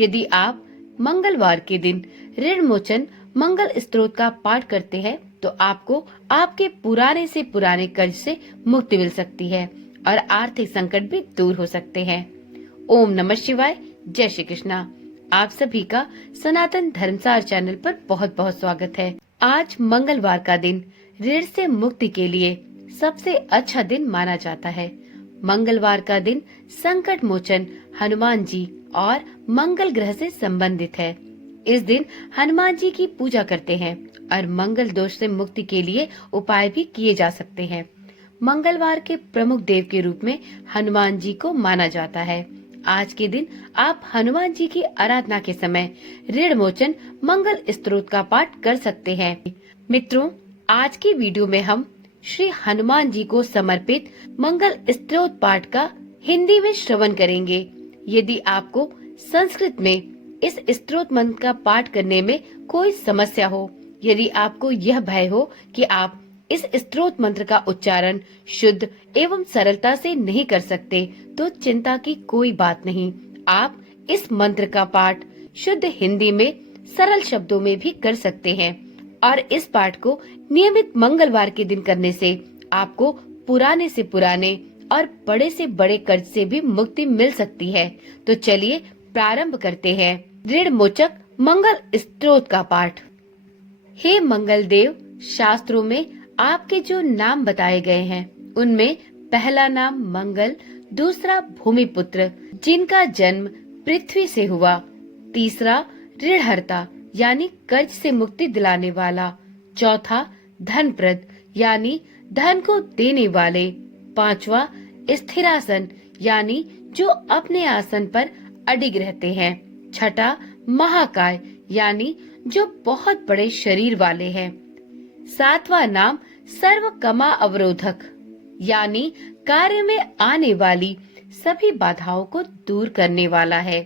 यदि आप मंगलवार के दिन ऋण मोचन मंगल स्तोत्र का पाठ करते हैं तो आपको आपके पुराने से पुराने कर्ज से मुक्ति मिल सकती है और आर्थिक संकट भी दूर हो सकते हैं। ओम नमः शिवाय। जय श्री कृष्णा। आप सभी का सनातन धर्मसार चैनल पर बहुत बहुत स्वागत है। आज मंगलवार का दिन ऋण से मुक्ति के लिए सबसे अच्छा दिन माना जाता है। मंगलवार का दिन संकट मोचन हनुमान जी और मंगल ग्रह से संबंधित है। इस दिन हनुमान जी की पूजा करते हैं और मंगल दोष से मुक्ति के लिए उपाय भी किए जा सकते हैं। मंगलवार के प्रमुख देव के रूप में हनुमान जी को माना जाता है। आज के दिन आप हनुमान जी की आराधना के समय ऋण मोचन मंगल स्तोत्र का पाठ कर सकते हैं। मित्रों, आज की वीडियो में हम श्री हनुमान जी को समर्पित मंगल स्तोत्र पाठ का हिंदी में श्रवण करेंगे। यदि आपको संस्कृत में इस स्तोत्र मंत्र का पाठ करने में कोई समस्या हो, यदि आपको यह भय हो कि आप इस स्तोत्र मंत्र का उच्चारण शुद्ध एवं सरलता से नहीं कर सकते, तो चिंता की कोई बात नहीं। आप इस मंत्र का पाठ शुद्ध हिंदी में सरल शब्दों में भी कर सकते हैं और इस पाठ को नियमित मंगलवार के दिन करने से आपको पुराने से पुराने और बड़े से बड़े कर्ज से भी मुक्ति मिल सकती है। तो चलिए प्रारंभ करते हैं ऋण मोचक मंगल स्तोत्र का पाठ। हे मंगल देव, शास्त्रों में आपके जो नाम बताए गए हैं उनमें पहला नाम मंगल, दूसरा भूमिपुत्र जिनका जन्म पृथ्वी से हुआ, तीसरा ऋणहर्ता यानी कर्ज से मुक्ति दिलाने वाला, चौथा धनप्रद यानी धन को देने वाले, पांचवा स्थिरासन यानी जो अपने आसन पर अडिग रहते हैं, छठा महाकाय यानी जो बहुत बड़े शरीर वाले हैं, सातवां नाम सर्व कमा अवरोधक यानी कार्य में आने वाली सभी बाधाओं को दूर करने वाला है।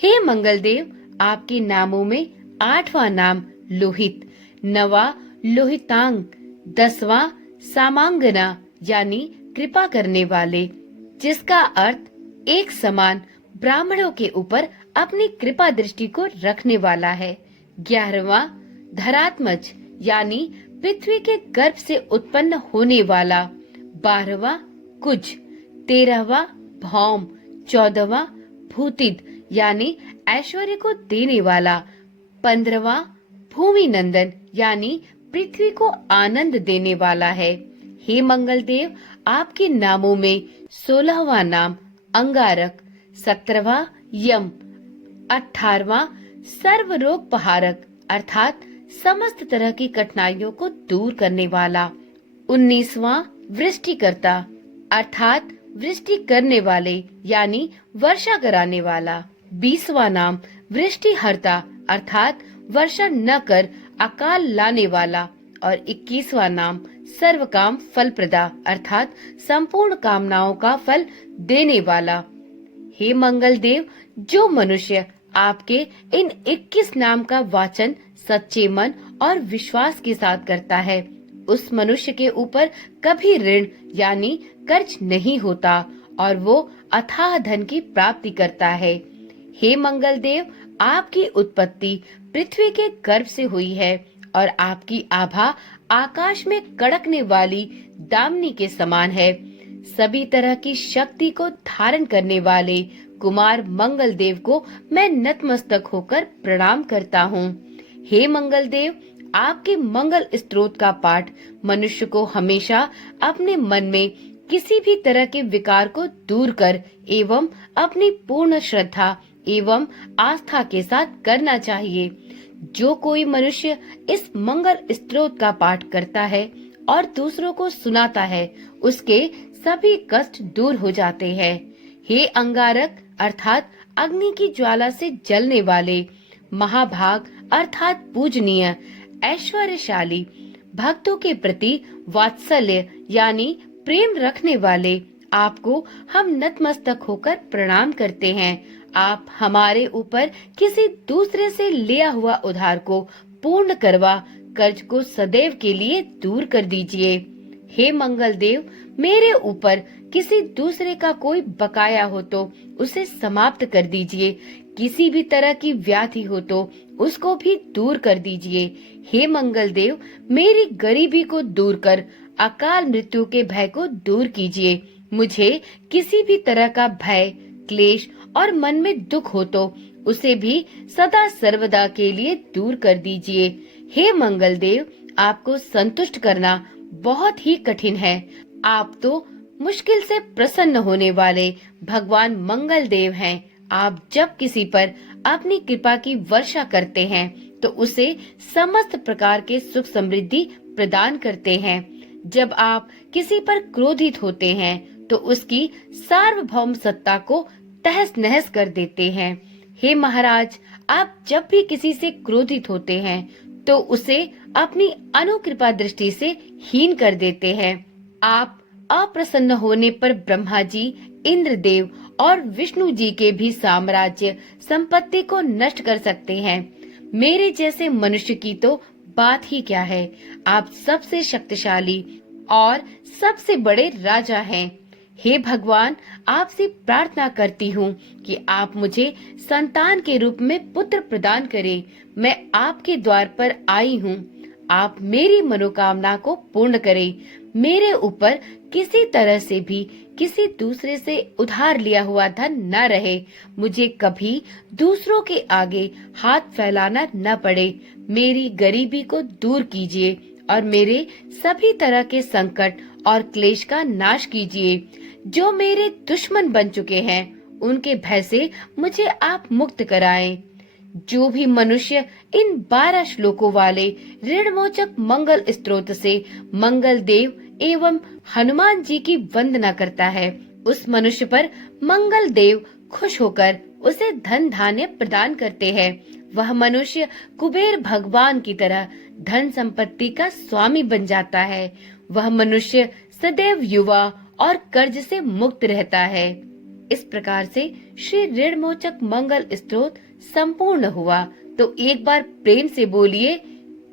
हे मंगल देव, आपके नामों में आठवां नाम लोहित, नवा लोहितांग, दसवां सामांगना यानी कृपा करने वाले, जिसका अर्थ एक समान ब्राह्मणों के ऊपर अपनी कृपा दृष्टि को रखने वाला है, 11वां धरात्मज यानी पृथ्वी के गर्भ से उत्पन्न होने वाला, 12वां कुज, 13वां भौम, 14वां भूतिद यानी ऐश्वर्य को देने वाला, 15वां भूमि नंदन यानी पृथ्वी को आनंद देने वाला है। हे मंगल देव, आपके नामों में 16वां नाम अंगारक, 17वां यम, 18वां सर्व रोग पहारक अर्थात समस्त तरह की कठिनाइयों को दूर करने वाला, 19वां वृष्टिकर्ता अर्थात वृष्टि करने वाले यानी वर्षा कराने वाला, 20वां नाम वृष्टिहर्ता अर्थात वर्षा न कर अकाल लाने वाला और 21वां नाम सर्वकाम फलप्रदा अर्थात संपूर्ण कामनाओं का फल देने वाला। हे मंगल देव, जो मनुष्य आपके इन 21 नाम का वाचन सच्चे मन और विश्वास के साथ करता है, उस मनुष्य के ऊपर कभी ऋण यानी कर्ज नहीं होता और वो अथाह धन की प्राप्ति करता है। हे मंगल देव, आपकी उत्पत्ति पृथ्वी के गर्भ से हुई है और आपकी आभा आकाश में कड़कने वाली दामिनी के समान है। सभी तरह की शक्ति को धारण करने वाले कुमार मंगल देव को मैं नतमस्तक होकर प्रणाम करता हूँ। हे मंगल देव, आपके मंगल स्तोत्र का पाठ मनुष्य को हमेशा अपने मन में किसी भी तरह के विकार को दूर कर एवं अपनी पूर्ण श्रद्धा एवं आस्था के साथ करना चाहिए। जो कोई मनुष्य इस मंगल स्तोत्र का पाठ करता है और दूसरों को सुनाता है, उसके सभी कष्ट दूर हो जाते हैं। हे अंगारक अर्थात अग्नि की ज्वाला से जलने वाले, महाभाग अर्थात पूजनीय, ऐश्वर्यशाली, भक्तों के प्रति वात्सल्य यानी प्रेम रखने वाले, आपको हम नतमस्तक होकर प्रणाम करते हैं। आप हमारे ऊपर किसी दूसरे से लिया हुआ उधार को पूर्ण करवा कर्ज को सदैव के लिए दूर कर दीजिए। हे मंगल देव, मेरे ऊपर किसी दूसरे का कोई बकाया हो तो उसे समाप्त कर दीजिए, किसी भी तरह की व्याधि हो तो उसको भी दूर कर दीजिए। हे मंगल देव, मेरी गरीबी को दूर कर अकाल मृत्यु के भय को दूर कीजिए। मुझे किसी भी तरह का भय, क्लेश और मन में दुख हो तो उसे भी सदा सर्वदा के लिए दूर कर दीजिए। हे मंगल देव, आपको संतुष्ट करना बहुत ही कठिन है। आप तो मुश्किल से प्रसन्न होने वाले भगवान मंगल देव हैं। आप जब किसी पर अपनी कृपा की वर्षा करते हैं तो उसे समस्त प्रकार के सुख समृद्धि प्रदान करते हैं। जब आप किसी पर क्रोधित होते हैं तो उसकी सार्वभौम सत्ता को तहस नहस कर देते हैं। हे महाराज, आप जब भी किसी से क्रोधित होते हैं तो उसे अपनी अनुकृपा दृष्टि से हीन कर देते हैं। आप अप्रसन्न होने पर ब्रह्मा जी, इंद्रदेव और विष्णु जी के भी साम्राज्य संपत्ति को नष्ट कर सकते हैं। मेरे जैसे मनुष्य की तो बात ही क्या है। आप सबसे शक्तिशाली और सबसे बड़े राजा हैं। हे भगवान, आपसे प्रार्थना करती हूँ कि आप मुझे संतान के रूप में पुत्र प्रदान करें। मैं आपके द्वार पर आई हूँ। आप मेरी मनोकामना को पूर्ण करें। मेरे ऊपर किसी तरह से भी किसी दूसरे से उधार लिया हुआ धन न रहे। मुझे कभी दूसरों के आगे हाथ फैलाना न पड़े। मेरी गरीबी को दूर कीजिए और मेरे सभी तरह के संकट और क्लेश का नाश कीजिए। जो मेरे दुश्मन बन चुके हैं उनके भय से मुझे आप मुक्त कराएं। जो भी मनुष्य इन 12 श्लोकों वाले ऋणमोचक मंगल स्तोत्र से मंगल देव एवं हनुमान जी की वंदना करता है, उस मनुष्य पर मंगल देव खुश होकर उसे धन धान्य प्रदान करते हैं। वह मनुष्य कुबेर भगवान की तरह धन संपत्ति का स्वामी बन जाता है। वह मनुष्य सदैव युवा और कर्ज से मुक्त रहता है। इस प्रकार से श्री ऋणमोचक मंगल स्तोत्र संपूर्ण हुआ। तो एक बार प्रेम से बोलिए,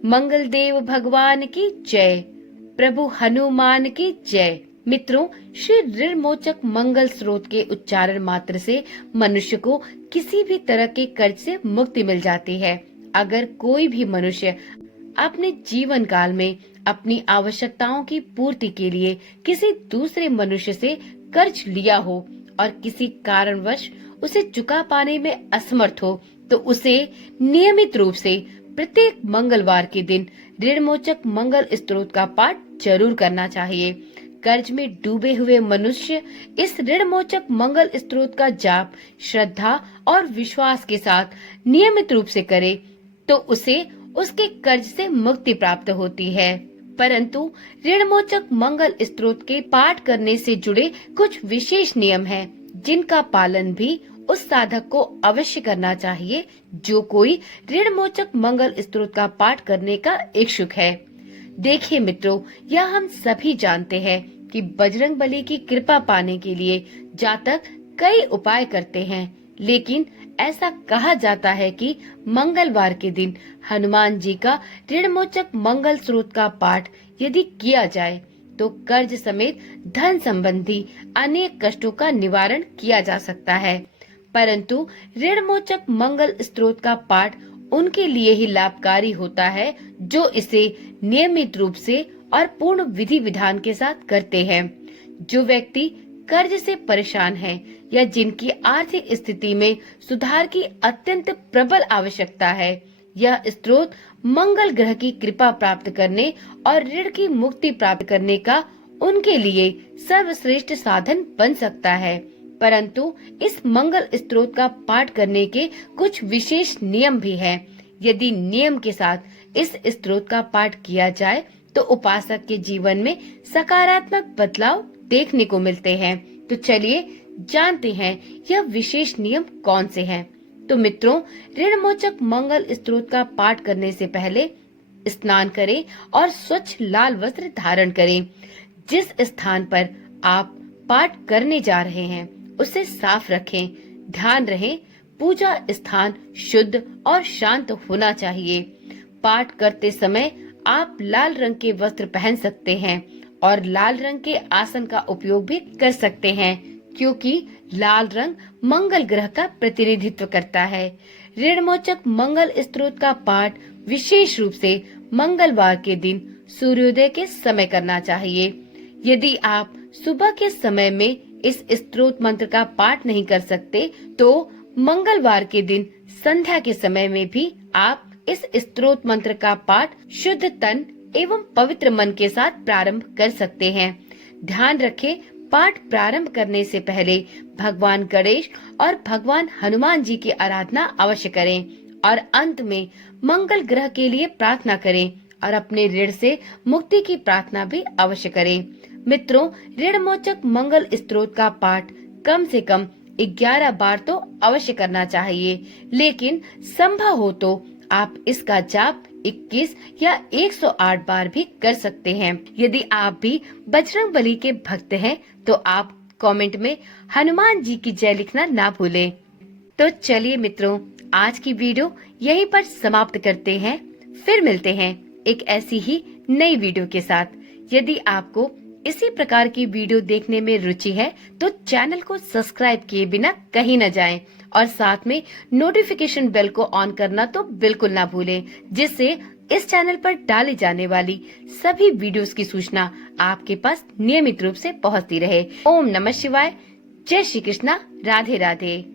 मंगल देव भगवान की जय, प्रभु हनुमान की जय। मित्रों, श्री ऋणमोचक मंगल स्रोत के उच्चारण मात्र से मनुष्य को किसी भी तरह के कर्ज से मुक्ति मिल जाती है। अगर कोई भी मनुष्य अपने जीवन काल में अपनी आवश्यकताओं की पूर्ति के लिए किसी दूसरे मनुष्य से कर्ज लिया हो और किसी कारणवश उसे चुका पाने में असमर्थ हो तो उसे नियमित रूप से प्रत्येक मंगलवार के दिन ऋणमोचक मंगल स्तोत्र का पाठ जरूर करना चाहिए। कर्ज में डूबे हुए मनुष्य इस ऋणमोचक मंगल स्तोत्र का जाप श्रद्धा और विश्वास के साथ नियमित रूप से करे तो उसे उसके कर्ज से मुक्ति प्राप्त होती है। परंतु ऋणमोचक मंगल स्तोत्र के पाठ करने से जुड़े कुछ विशेष नियम हैं, जिनका पालन भी उस साधक को अवश्य करना चाहिए जो कोई ऋणमोचक मंगल स्तोत्र का पाठ करने का इच्छुक है। देखिए मित्रों, यह हम सभी जानते हैं कि बजरंगबली की कृपा पाने के लिए जातक कई उपाय करते हैं, लेकिन ऐसा कहा जाता है कि मंगलवार के दिन हनुमान जी का ऋणमोचक मंगल स्रोत का पाठ यदि किया जाए तो कर्ज समेत धन संबंधी अनेक कष्टों का निवारण किया जा सकता है। परंतु ऋणमोचक मंगल स्रोत का पाठ उनके लिए ही लाभकारी होता है जो इसे नियमित रूप से और पूर्ण विधि विधान के साथ करते हैं। जो व्यक्ति कर्ज से परेशान है या जिनकी आर्थिक स्थिति में सुधार की अत्यंत प्रबल आवश्यकता है, यह स्तोत्र मंगल ग्रह की कृपा प्राप्त करने और ऋण की मुक्ति प्राप्त करने का उनके लिए सर्वश्रेष्ठ साधन बन सकता है। परंतु इस मंगल स्तोत्र का पाठ करने के कुछ विशेष नियम भी हैं। यदि नियम के साथ इस स्तोत्र का पाठ किया जाए तो उपासक के जीवन में सकारात्मक बदलाव देखने को मिलते हैं। तो चलिए जानते हैं यह विशेष नियम कौन से हैं। तो मित्रों, ऋणमोचक मंगल स्तोत्र का पाठ करने से पहले स्नान करें और स्वच्छ लाल वस्त्र धारण करें। जिस स्थान पर आप पाठ करने जा रहे हैं उसे साफ रखें। ध्यान रहे पूजा स्थान शुद्ध और शांत होना चाहिए। पाठ करते समय आप लाल रंग के वस्त्र पहन सकते हैं और लाल रंग के आसन का उपयोग भी कर सकते हैं, क्योंकि लाल रंग मंगल ग्रह का प्रतिनिधित्व करता है। ऋणमोचक मंगल स्तोत्र का पाठ विशेष रूप से मंगलवार के दिन सूर्योदय के समय करना चाहिए। यदि आप सुबह के समय में इस स्तोत्र मंत्र का पाठ नहीं कर सकते, तो मंगलवार के दिन संध्या के समय में भी आप इस स्तोत्र मंत्र का पाठ शुद्ध तन एवं पवित्र मन के साथ प्रारंभ कर सकते हैं। ध्यान रखें, पाठ प्रारंभ करने से पहले भगवान गणेश और भगवान हनुमान जी की आराधना अवश्य करें और अंत में मंगल ग्रह के लिए प्रार्थना करें और अपने ऋण से मुक्ति की प्रार्थना भी अवश्य करें। मित्रों, ऋणमोचक मंगल स्तोत्र का पाठ कम से कम 11 बार तो अवश्य करना चाहिए, लेकिन संभव हो तो आप इसका जाप 21 या 108 बार भी कर सकते हैं। यदि आप भी बजरंगबली के भक्त हैं, तो आप कमेंट में हनुमान जी की जय लिखना ना भूलें। तो चलिए मित्रों, आज की वीडियो यहीं पर समाप्त करते हैं। फिर मिलते हैं एक ऐसी ही नई वीडियो के साथ। यदि आपको इसी प्रकार की वीडियो देखने में रुचि है, तो चैनल को सब्सक्राइब किए बिना कहीं न जाएं और साथ में नोटिफिकेशन बेल को ऑन करना तो बिल्कुल ना भूलें, जिससे इस चैनल पर डाली जाने वाली सभी वीडियोस की सूचना आपके पास नियमित रूप से पहुंचती रहे। ओम नमः शिवाय। जय श्री कृष्णा। राधे राधे।